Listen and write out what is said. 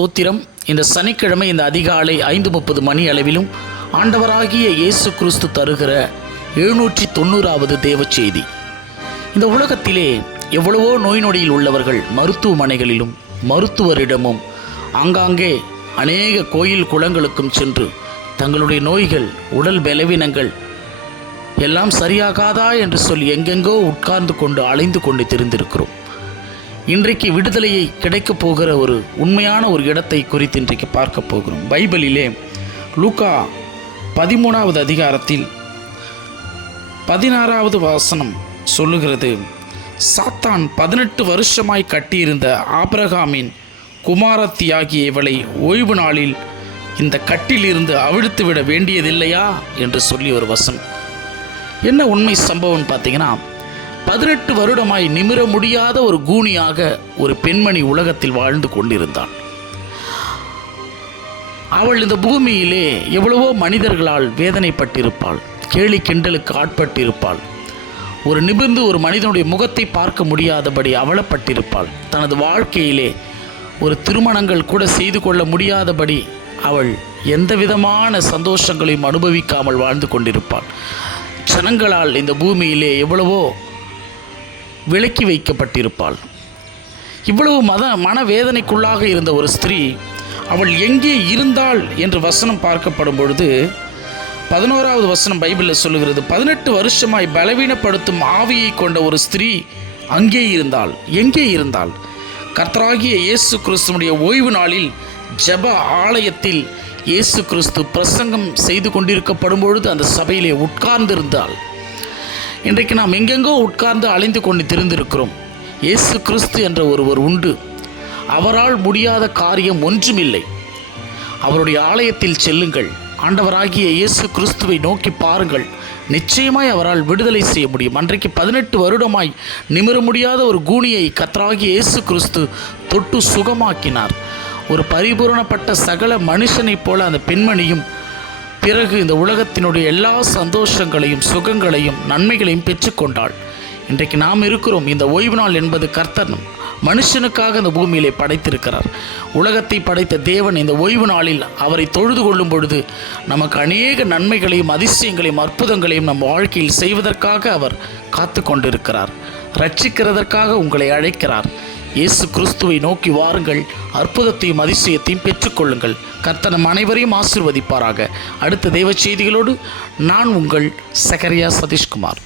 ஸ்தோத்திரம். இந்த சனிக்கிழமை இந்த அதிகாலை 5:30 மணி அளவிலும் ஆண்டவராகிய இயேசு கிறிஸ்து தருகிற 790வது தேவ செய்தி. இந்த உலகத்திலே எவ்வளவோ நோய் நொடியில் உள்ளவர்கள் மருத்துவமனைகளிலும் மருத்துவரிடமும் ஆங்காங்கே அநேக கோயில் குளங்களுக்கும் சென்று தங்களுடைய நோய்கள், உடல் பலவீனங்கள் எல்லாம் சரியாகாதா என்று சொல்லி எங்கெங்கோ உட்கார்ந்து கொண்டு அலைந்து கொண்டு தெரிந்திருக்கிறோம். இன்றைக்கு விடுதலையை கிடைக்கப் போகிற ஒரு உண்மையான ஒரு இடத்தை குறித்து இன்றைக்கு பார்க்க போகிறோம். பைபிளிலே லூக்கா 13வது அதிகாரத்தில் 16வது வசனம் சொல்லுகிறது, சாத்தான் 18 வருஷமாய் கட்டியிருந்த ஆபிரகாமின் குமாரத்தியாகிய இவளை ஓய்வு நாளில் இந்த கட்டிலிருந்து அவிழ்த்து விட வேண்டியதில்லையா என்று சொல்லி ஒரு வசனம். என்ன உண்மை சம்பவம் பார்த்தீங்கன்னா, 18 வருடமாய் நிமிர முடியாத ஒரு கூனியாக ஒரு பெண்மணி உலகத்தில் வாழ்ந்து கொண்டிருந்தாள். அவள் இந்த பூமியிலே எவ்வளவோ மனிதர்களால் வேதனைப்பட்டிருப்பாள், கேலி கிண்டலுக்கு ஆட்பட்டிருப்பாள், ஒரு நிமிர்ந்து ஒரு மனிதனுடைய முகத்தை பார்க்க முடியாதபடி அவலப்பட்டிருப்பாள். தனது வாழ்க்கையிலே ஒரு திருமணங்கள் கூட செய்து கொள்ள முடியாதபடி அவள் எந்த விதமான சந்தோஷங்களையும் அனுபவிக்காமல் வாழ்ந்து கொண்டிருப்பாள். ஜனங்களால் இந்த பூமியிலே எவ்வளவோ விலக்கி வைக்கப்பட்டிருப்பாள். இவ்வளவு மனவேதனைக்குள்ளாக இருந்த ஒரு ஸ்திரீ அவள் எங்கே இருந்தாள் என்று வசனம் பார்க்கப்படும் பொழுது 11வது வசனம் பைபிளில் சொல்லுகிறது, 18 வருஷமாய் பலவீனப்படுத்தும் ஆவியை கொண்ட ஒரு ஸ்திரீ அங்கே இருந்தாள். எங்கே இருந்தாள்? கர்த்தராகிய இயேசு கிறிஸ்துவுடைய ஓய்வு நாளில் ஜெப ஆலயத்தில் இயேசு கிறிஸ்து பிரசங்கம் செய்து கொண்டிருக்கப்படும் பொழுது அந்த சபையிலே உட்கார்ந்திருந்தாள். இன்றைக்கு நாம் எங்கெங்கோ உட்கார்ந்து அலைந்து கொண்டு தெரிந்திருக்கிறோம். இயேசு கிறிஸ்து என்ற ஒருவர் உண்டு. அவரால் முடியாத காரியம் ஒன்றுமில்லை. அவருடைய ஆலயத்தில் செல்லுங்கள், ஆண்டவராகிய இயேசு கிறிஸ்துவை நோக்கி பாருங்கள், நிச்சயமாய் அவரால் விடுதலை செய்ய முடியும். அன்றைக்கு 18 வருடமாய் நிமிர முடியாத ஒரு கூனியை கர்த்தராகிய இயேசு கிறிஸ்து தொட்டு சுகமாக்கினார். ஒரு பரிபூரணப்பட்ட சகல மனுஷனைப் போல அந்த பெண்மணியும் பிறகு இந்த உலகத்தினுடைய எல்லா சந்தோஷங்களையும் சுகங்களையும் நன்மைகளையும் பெற்றுக்கொண்டாள். இன்றைக்கு நாம் இருக்கிறோம். இந்த ஓய்வு நாள் என்பது கர்த்தர் மனுஷனுக்காக இந்த பூமியிலே படைத்திருக்கிறார். உலகத்தை படைத்த தேவன் இந்த ஓய்வு நாளில் அவரை தொழுது கொள்ளும் பொழுது நமக்கு அநேக நன்மைகளையும் அதிசயங்களையும் அற்புதங்களையும் நம் வாழ்க்கையில் செய்வதற்காக அவர் காத்து கொண்டிருக்கிறார். ரட்சிக்கிறதற்காக உங்களை அழைக்கிறார். இயேசு கிறிஸ்துவை நோக்கி வாருங்கள், அற்புதத்தையும் அதிசயத்தையும் பெற்றுக்கொள்ளுங்கள். கர்த்தர் நம் அனைவரையும் ஆசீர்வதிப்பாராக. அடுத்த தெய்வ செய்திகளோடு நான் உங்கள் சகரியா சதீஷ்குமார்.